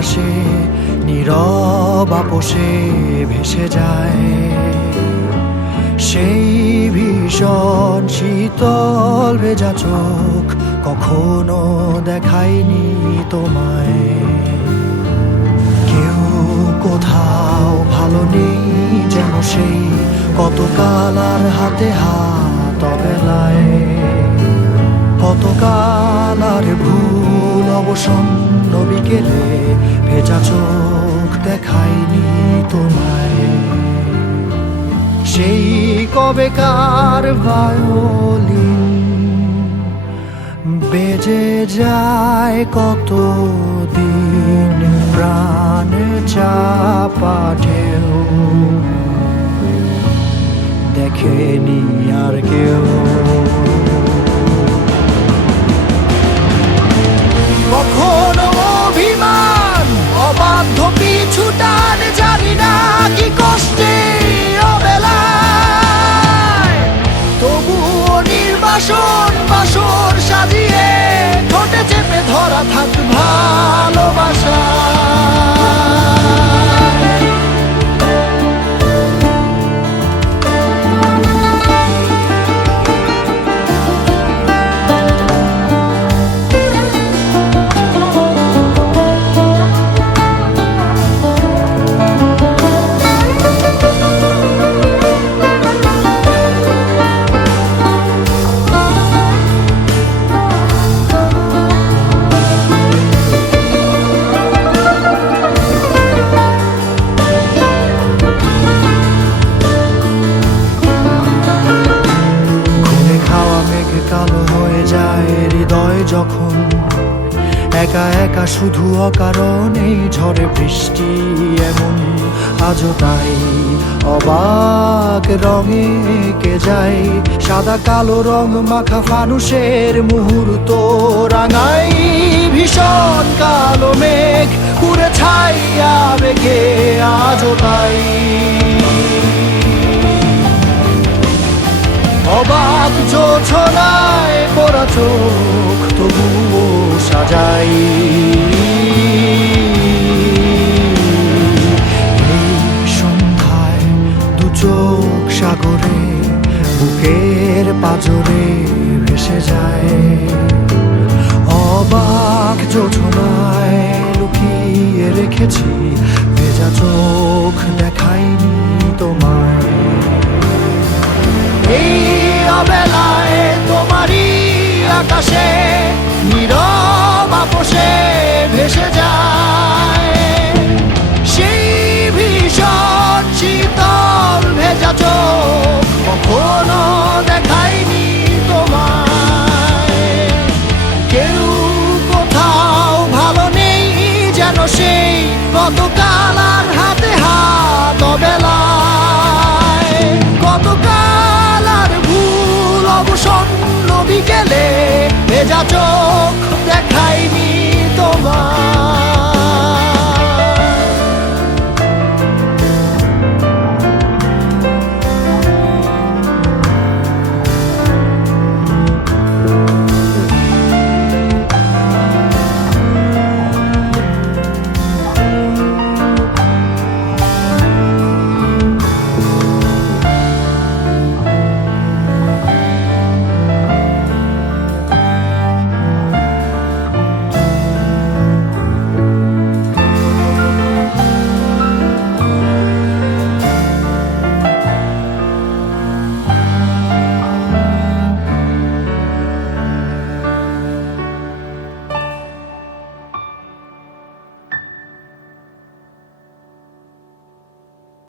হাসে নীরব আপোষে ভেসে যায়। সেই ভীষণ শীতল ভেজা চোখ কখনো দেখায়নি তোমায়। কেউ কোথাও ভালো নেই যেন সেই কতকাল আর হাতে হাত অবেলায়। কতকাল আর ভুল অবসন্ন বিকেলে ভেজা চোখ দেখায়নি তোমায়। সেই কবেকার ভায়োলিন বেজে যায় কতদিন প্রাণ চাপা ঢেউ দেখেনি আর কেউ। কখনো অভিমান অবাধ্য পিছু টান জানি না কি কষ্টে অবেলায়, তবুও নির্বাসন বাসর সাজিয়ে ঠোঁটে চেপে ধরা থাক ভালোবাসা। কালো হয়ে যায় হৃদয় যখন একা একা শুধু অকারণেই ঝড়ে বৃষ্টি এমন আজও তাই অবাক রঙে কে যায়। সাদা কালো রং মাখা ফানুষের মুহূর্ত রাঙাই ভীষণ কালো মেঘ পুরে ছাইয়া বেগে আজও তাই। অবাক জোছনায় পড়া চোখ তবুও সাজাই। এই সন্ধ্যায় দু চোখ সাগরে বুকের পাজরে ভেসে যায়। অবাক জোছনায় লুকিয়ে রেখেছি ভেজা চোখ দেখায়নি তোমায়। এই অবেলায় তোমারই আকাশে নীরব আপোষে ভেসে যায়। সেই ভীষণ শীতল ভেজা চোখ কখনো দেখায়নি তোমায়। কেউ কোথাও ভালো নেই যেন সেই কতকাল আর হাতে হাত অবেলায়। কতকাল আর ভুল অবসন্ন বিকেলে ভেজা চোখ